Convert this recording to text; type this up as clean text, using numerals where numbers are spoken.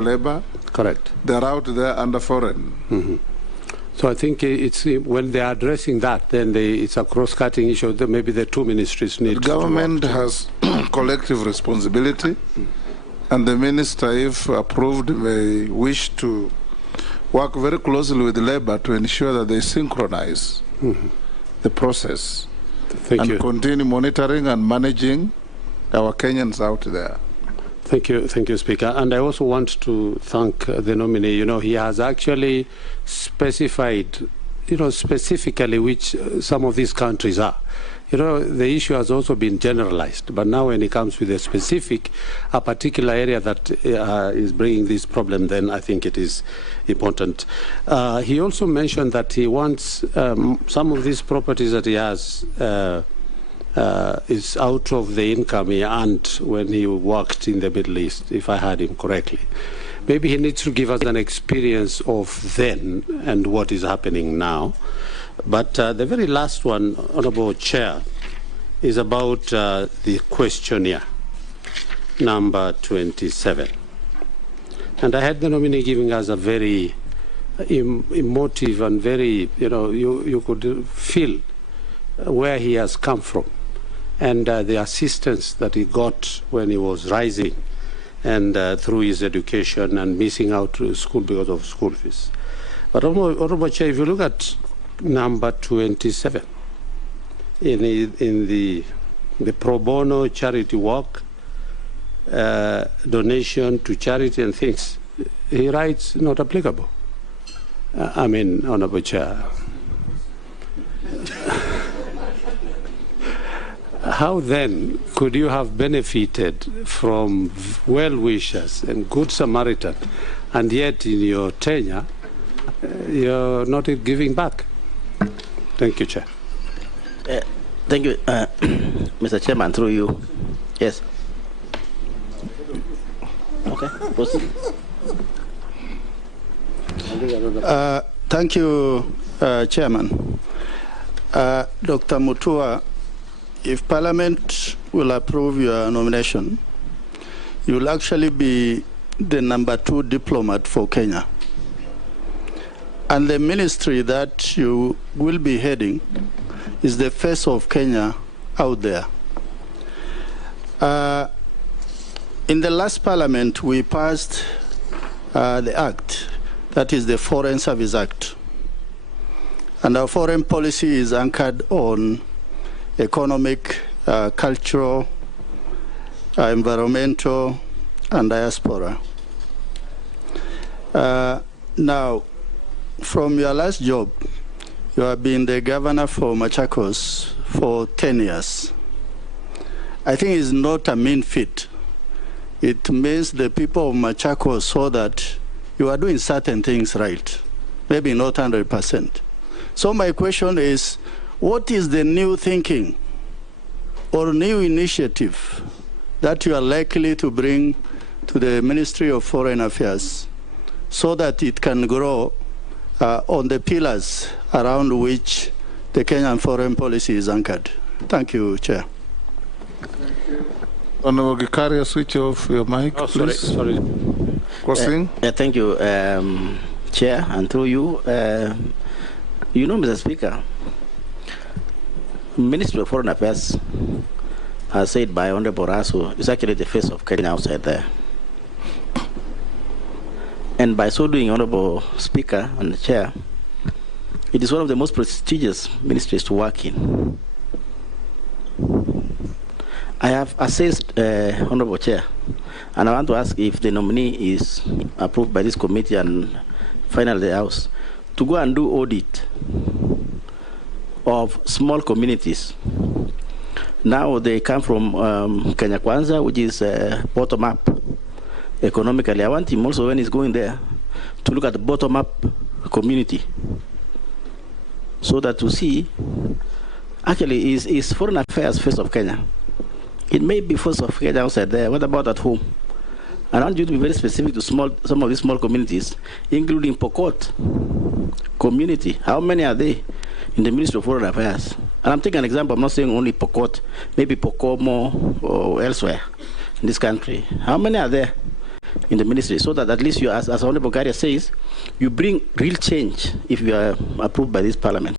labor. Correct. They're out there under foreign. Mm-hmm. So I think it's when they're addressing that, then it's a cross-cutting issue. Maybe the two ministries need the government has collective responsibility, and the minister, if approved, may wish to work very closely with labor to ensure that they synchronize the process and continue monitoring and managing our Kenyans out there. Thank you, Speaker. And I also want to thank the nominee. You know, he has actually specified, specifically which some of these countries are. You know, the issue has also been generalized, but now when it comes with a particular area that is bringing this problem, then I think it is important. He also mentioned that he wants some of these properties that he has is out of the income he earned when he worked in the Middle East, if I heard him correctly. Maybe he needs to give us an experience of then and what is happening now. But the very last one, Honourable Chair, is about the questionnaire, number 27. And I had the nominee giving us a very emotive and very, you could feel where he has come from, and the assistance that he got when he was rising and through his education and missing out to school because of school fees. But Honourable Chair, if you look at number 27, in the pro bono charity work, donation to charity and things, he writes not applicable. I mean, Honourable Chair. How then could you have benefited from well-wishers and good Samaritan, and yet in your tenure, you're not giving back? Thank you, Chair. Thank you, Mr. Chairman, through you. Yes. Okay, proceed. Thank you, Chairman. Dr. Mutua, if Parliament will approve your nomination, you will actually be the #2 diplomat for Kenya. And the ministry that you will be heading is the face of Kenya out there. In the last Parliament, we passed the Act, that is the Foreign Service Act. And our foreign policy is anchored on economic, cultural, environmental, and diaspora. Now, from your last job, you have been the governor for Machakos for 10 years. I think it's not a mean feat. It means the people of Machakos saw that you are doing certain things right, maybe not 100%. So my question is, what is the new thinking or new initiative that you are likely to bring to the Ministry of Foreign Affairs so that it can grow on the pillars around which the Kenyan foreign policy is anchored? Thank you, Chair. Thank you. Honourable Gikaria, switch off your mic, please. Sorry. Thank you, Chair, and through you. You know, Mr. Speaker, Ministry of Foreign Affairs, as said by Honorable Raso, is actually the face of Kenya outside there. And by so doing, Honorable Speaker and the Chair, it is one of the most prestigious ministries to work in. I have assessed, Honorable Chair, and I want to ask if the nominee is approved by this committee and finally the House, to go and do audit of small communities. Now they come from Kenya Kwanza, which is bottom-up economically. I want him also, when he's going there, to look at the bottom-up community, so that to see, actually, is foreign affairs face of Kenya. It may be face of Kenya outside there. What about at home? And I want you to be very specific to some of these small communities, including Pokot community. How many are they in the Ministry of Foreign Affairs? And I'm taking an example. I'm not saying only Pokot, maybe Pokomo or elsewhere in this country. How many are there in the ministry, so that at least you, as Honorable Garia says, you bring real change if you are approved by this parliament.